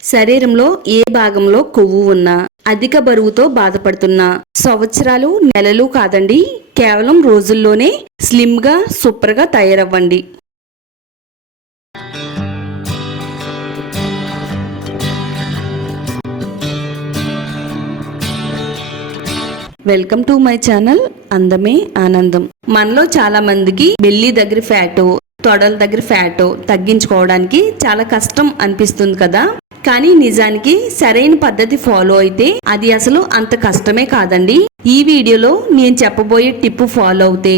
శరీరంలో ఏ భాగంలో కొవ్వు ఉన్నా, అధిక బరువుతో బాధపడుతున్నా సంవత్సరాలు నెలలు కాదండి, కేవలం రోజుల్లోనే స్లిమ్ గా సూపర్ గా తయారవ్వండి. వెల్కమ్ టు మై ఛానల్ అందమే ఆనందం. మనలో చాలా మందికి బెల్లి దగ్గర ఫ్యాటో, తొడల దగ్గర ఫ్యాటో తగ్గించుకోవడానికి చాలా కష్టం అనిపిస్తుంది కదా. కానీ నిజానికి సరైన పద్ధతి ఫాలో అయితే అది అసలు అంత కష్టమే కాదండి. ఈ వీడియోలో నేను చెప్పబోయే టిప్ ఫాలో అవుతే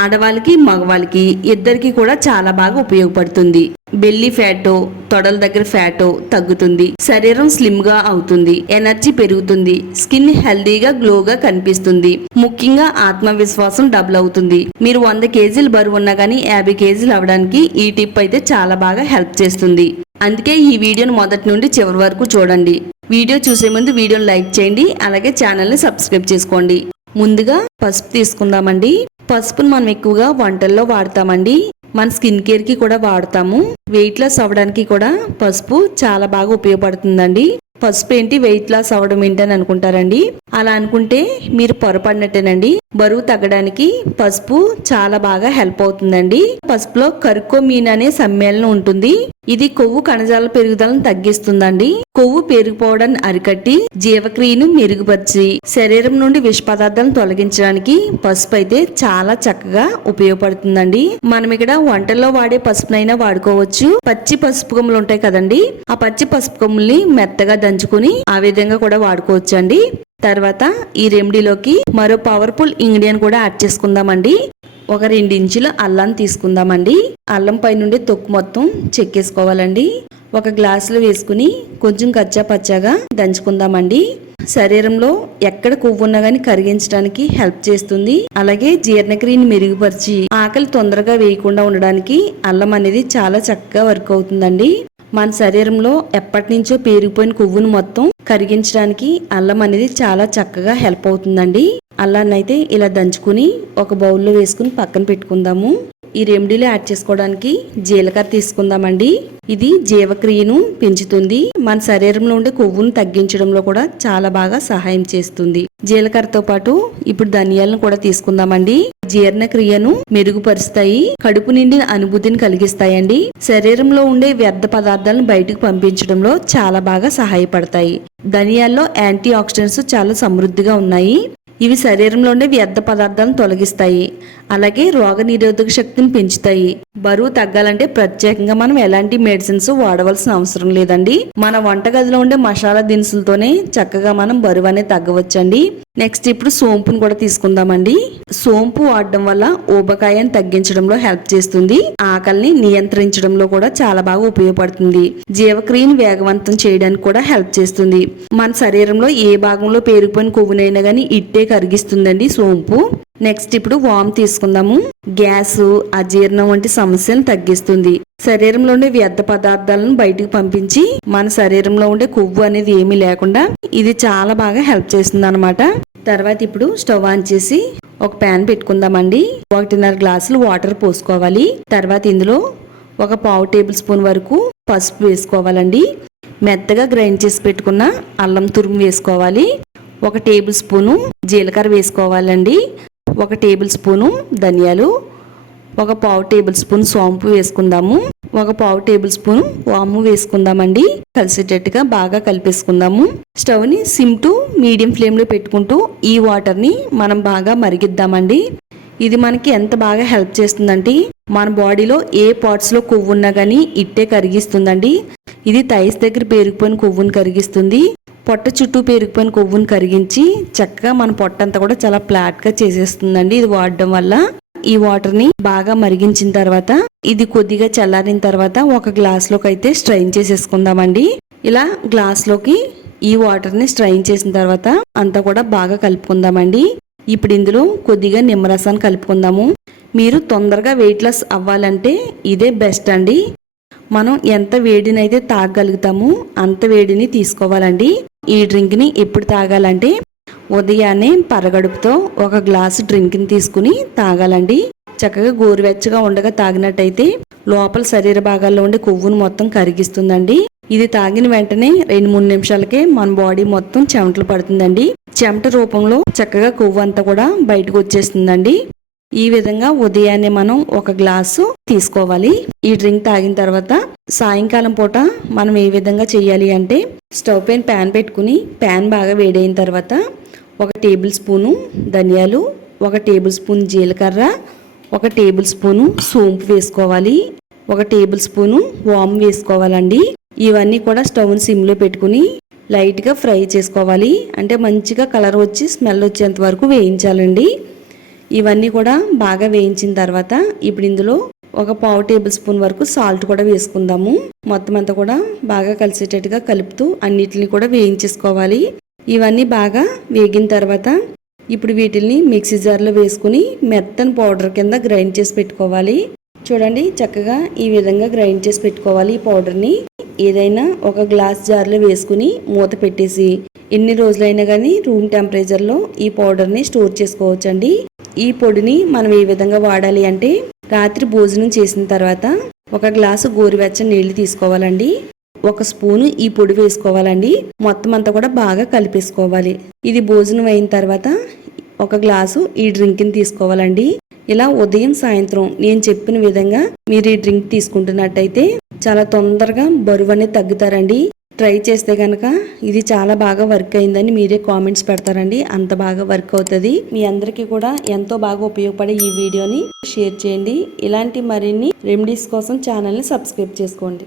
ఆడవాళ్ళకి మగవాళ్ళకి ఇద్దరికి కూడా చాలా బాగా ఉపయోగపడుతుంది. బెల్లి ఫ్యాటో, తొడల దగ్గర ఫ్యాటో తగ్గుతుంది, శరీరం స్లిమ్ గా అవుతుంది, ఎనర్జీ పెరుగుతుంది, స్కిన్ హెల్దీగా గ్లోగా కనిపిస్తుంది, ముఖ్యంగా ఆత్మవిశ్వాసం డబుల్ అవుతుంది. మీరు 100 కేజీలు బరువు ఉన్నా గానీ 50 కేజీలు అవడానికి ఈ టిప్ అయితే చాలా బాగా హెల్ప్ చేస్తుంది. అందుకే ఈ వీడియోను మొదటి నుండి చివరి వరకు చూడండి. వీడియో చూసే ముందు వీడియోని లైక్ చేయండి, అలాగే ఛానల్ని సబ్స్క్రైబ్ చేసుకోండి. ముందుగా పసుపు తీసుకుందామండి. పసుపును మనం ఎక్కువగా వంటల్లో వాడతామండి, మన స్కిన్ కేర్ కి కూడా వాడతాము. వెయిట్ లాస్ అవ్వడానికి కూడా పసుపు చాలా బాగా ఉపయోగపడుతుందండి. పసుపు ఏంటి, వెయిట్ లాస్ అవ్వడం ఏంటని అనుకుంటారండి. అలా అనుకుంటే మీరు పొరపడినట్టేనండి. బరువు తగ్గడానికి పసుపు చాలా బాగా హెల్ప్ అవుతుందండి. పసుపులో కర్కోమీన్ అనే సమ్మేళనం ఉంటుంది. ఇది కొవ్వు కణజాల పెరుగుదలను తగ్గిస్తుందండి. కొవ్వు పెరిగిపోవడాన్ని అరికట్టి జీవక్రియను మెరుగుపరిచి శరీరం నుండి విష పదార్థాలను తొలగించడానికి పసుపు అయితే చాలా చక్కగా ఉపయోగపడుతుందండి. మనం ఇక్కడ వంటల్లో వాడే పసుపునైనా వాడుకోవచ్చు. పచ్చి పసుపు కొమ్ములు ఉంటాయి కదండి, ఆ పచ్చి పసుపు కొమ్ముల్ని మెత్తగా దంచుకుని ఆ విధంగా కూడా వాడుకోవచ్చు అండి. తర్వాత ఈ రెమెడీలోకి మరో పవర్ఫుల్ ఇంగ్రీడియంట్ కూడా యాడ్ చేసుకుందామండి. ఒక 2 ఇంచుల అల్లాన్ని తీసుకుందామండి. అల్లం పై నుండి తొక్కు మొత్తం చెక్కేసుకోవాలండి. ఒక గ్లాసులో వేసుకుని కొంచెం కచ్చా పచ్చాగా దంచుకుందామండి. శరీరంలో ఎక్కడ కొవ్వు ఉన్నా గానీ కరిగించడానికి హెల్ప్ చేస్తుంది. అలాగే జీర్ణక్రియని మెరుగుపరిచి ఆకలి తొందరగా వేయకుండా ఉండడానికి అల్లం అనేది చాలా చక్కగా వర్క్ అవుతుందండి. మన శరీరంలో ఎప్పటి నుంచో పేరుకుపోయిన కొవ్వును మొత్తం కరిగించడానికి అల్లం అనేది చాలా చక్కగా హెల్ప్ అవుతుందండి. అల్లాన్ని అయితే ఇలా దంచుకుని ఒక బౌల్లో వేసుకుని పక్కన పెట్టుకుందాము. ఈ రెమెడీలో యాడ్ చేసుకోవడానికి జీలకర్ర తీసుకుందామండి. ఇది జీవక్రియను పెంచుతుంది, మన శరీరంలో ఉండే కొవ్వును తగ్గించడంలో కూడా చాలా బాగా సహాయం చేస్తుంది. జీలకర్రతో పాటు ఇప్పుడు ధనియాలను కూడా తీసుకుందామండి. జీర్ణక్రియను మెరుగుపరుస్తాయి, కడుపు నిండిన అనుభూతిని కలిగిస్తాయండి. శరీరంలో ఉండే వ్యర్థ పదార్థాలను బయటకు పంపించడంలో చాలా బాగా సహాయపడతాయి. ధనియాల్లో యాంటీ ఆక్సిడెంట్స్ చాలా సమృద్ధిగా ఉన్నాయి. ఇవి శరీరంలో ఉండే వ్యర్థ పదార్థాలను తొలగిస్తాయి, అలాగే రోగ నిరోధక శక్తిని పెంచుతాయి. బరువు తగ్గాలంటే ప్రత్యేకంగా మనం ఎలాంటి మెడిసిన్స్ వాడవలసిన అవసరం లేదండి. మన వంటగదిలో ఉండే మసాలా దినుసులతోనే చక్కగా మనం బరువు అనేది తగ్గవచ్చండి. నెక్స్ట్ ఇప్పుడు సోంపును కూడా తీసుకుందామండి. సోంపు వాడడం వల్ల ఊబకాయాన్ని తగ్గించడంలో హెల్ప్ చేస్తుంది, ఆకలిని నియంత్రించడంలో కూడా చాలా బాగా ఉపయోగపడుతుంది, జీవక్రియను వేగవంతం చేయడానికి కూడా హెల్ప్ చేస్తుంది. మన శరీరంలో ఏ భాగంలో పేరుకుపోయిన కొవ్వునైనా గానీ ఇట్టే కరిగిస్తుందండి సోంపు. నెక్స్ట్ ఇప్పుడు వాము తీసుకుందాము. గ్యాస్, అజీర్ణం వంటి సమస్యలను తగ్గిస్తుంది. శరీరంలో ఉండే వ్యర్థ పదార్థాలను బయటకు పంపించి మన శరీరంలో ఉండే కొవ్వు అనేది ఏమీ లేకుండా ఇది చాలా బాగా హెల్ప్ చేస్తుంది అనమాట. తర్వాత ఇప్పుడు స్టవ్ ఆన్ చేసి ఒక ప్యాన్ పెట్టుకుందామండి. 1.5 గ్లాసులు వాటర్ పోసుకోవాలి. తర్వాత ఇందులో ఒక 1/2 టేబుల్ స్పూన్ వరకు పసుపు వేసుకోవాలండి. మెత్తగా గ్రైండ్ చేసి పెట్టుకున్న అల్లం తురుము వేసుకోవాలి. 1 టేబుల్ స్పూను జీలకర్ర వేసుకోవాలండి. 1 టేబుల్ స్పూను ధనియాలు, 1/4 టేబుల్ స్పూన్ సోంపు వేసుకుందాము. 1/4 టేబుల్ స్పూన్ వాము వేసుకుందామండి. కలిసేటట్టుగా బాగా కలిపేసుకుందాము. స్టవ్ ని సిమ్ టు మీడియం ఫ్లేమ్ లో పెట్టుకుంటూ ఈ వాటర్ ని మనం బాగా మరిగిద్దామండి. ఇది మనకి ఎంత బాగా హెల్ప్ చేస్తుందంటే మన బాడీలో ఏ పార్ట్స్ లో కొవ్వు ఉన్నా గానీ ఇట్టే కరిగిస్తుందండి. ఇది థైస్ దగ్గర పేరుకుపోయిన కొవ్వును కరిగిస్తుంది, పొట్ట చుట్టూ పేరుకుపోయిన కొవ్వును కరిగించి చక్కగా మన పొట్ట అంతా కూడా చాలా ఫ్లాట్ గా చేసేస్తుందండి ఇది వాడడం వల్ల. ఈ వాటర్ ని బాగా మరిగించిన తర్వాత ఇది కొద్దిగా చల్లారిన తర్వాత ఒక గ్లాస్ లోకి అయితే స్ట్రైన్ చేసేసుకుందామండి. ఇలా గ్లాస్ లోకి ఈ వాటర్ ని స్ట్రైన్ చేసిన తర్వాత అంతా కూడా బాగా కలుపుకుందామండి. ఇప్పుడు ఇందులో కొద్దిగా నిమ్మరసాన్ని కలుపుకుందాము. మీరు తొందరగా వెయిట్ లాస్ అవ్వాలంటే ఇదే బెస్ట్ అండి. మనం ఎంత వేడినైతే తాగగలుగుతామో అంత వేడిని తీసుకోవాలండి. ఈ డ్రింక్ ని ఎప్పుడు తాగాలంటే ఉదయాన్నే పరగడుపుతో ఒక గ్లాసు డ్రింక్ ని తీసుకుని తాగాలండి. చక్కగా గోరువెచ్చగా ఉండగా తాగినట్టయితే లోపల శరీర భాగాల్లో ఉండే కొవ్వును మొత్తం కరిగిస్తుందండి. ఇది తాగిన వెంటనే 2-3 నిమిషాలకే మన బాడీ మొత్తం చెమటలు పడుతుందండి. చెమట రూపంలో చక్కగా కొవ్వు అంతా కూడా బయటకు వచ్చేస్తుందండి. ఈ విధంగా ఉదయాన్నే మనం 1 గ్లాసు తీసుకోవాలి. ఈ డ్రింక్ తాగిన తర్వాత సాయంకాలం పూట మనం ఏ విధంగా చేయాలి అంటే స్టవ్ పైన ప్యాన్ పెట్టుకుని ప్యాన్ బాగా వేడైన తర్వాత 1 టేబుల్ స్పూను ధనియాలు, 1 టేబుల్ స్పూన్ జీలకర్ర, 1 టేబుల్ స్పూను సోంపు వేసుకోవాలి. 1 టేబుల్ స్పూను వాము వేసుకోవాలండి. ఇవన్నీ కూడా స్టవ్ని సిమ్లో పెట్టుకుని లైట్గా ఫ్రై చేసుకోవాలి. అంటే మంచిగా కలర్ వచ్చి స్మెల్ వచ్చేంత వరకు వేయించాలండి. ఇవన్నీ కూడా బాగా వేయించిన తర్వాత ఇప్పుడు ఇందులో 1/4 టేబుల్ స్పూన్ వరకు సాల్ట్ కూడా వేసుకుందాము. మొత్తం అంతా కూడా బాగా కలిసేటట్టుగా కలుపుతూ అన్నిటిని కూడా వేయించేసుకోవాలి. ఇవన్నీ బాగా వేగిన తర్వాత ఇప్పుడు వీటిని మిక్సీ జార్లో వేసుకుని మెత్తని పౌడర్ కింద గ్రైండ్ చేసి పెట్టుకోవాలి. చూడండి, చక్కగా ఈ విధంగా గ్రైండ్ చేసి పెట్టుకోవాలి. ఈ పౌడర్ని ఏదైనా 1 గ్లాస్ జార్లో వేసుకుని మూత పెట్టేసి ఎన్ని రోజులైనా కానీ రూమ్ టెంపరేచర్లో ఈ పౌడర్ని స్టోర్ చేసుకోవచ్చండి. ఈ పొడిని మనం ఏ విధంగా వాడాలి అంటే రాత్రి భోజనం చేసిన తర్వాత 1 గ్లాసు గోరువెచ్చని నీళ్లు తీసుకోవాలండి. 1 స్పూను ఈ పొడి వేసుకోవాలండి. మొత్తం అంతా కూడా బాగా కలిపేసుకోవాలి. ఇది భోజనం అయిన తర్వాత 1 గ్లాసు ఈ డ్రింక్ని తీసుకోవాలండి. ఇలా ఉదయం సాయంత్రం నేను చెప్పిన విధంగా మీరు ఈ డ్రింక్ తీసుకుంటున్నట్టయితే చాలా తొందరగా బరువు అనేది తగ్గుతారండి. ట్రై చేస్తే కనుక ఇది చాలా బాగా వర్క్ అయిందని మీరే కామెంట్స్ పెడతారండి. అంత బాగా వర్క్ అవుతుంది. మీ అందరికీ కూడా ఎంతో బాగా ఉపయోగపడే ఈ వీడియోని షేర్ చేయండి. ఇలాంటి మరిన్ని రెమెడీస్ కోసం ఛానల్ని సబ్స్క్రైబ్ చేసుకోండి.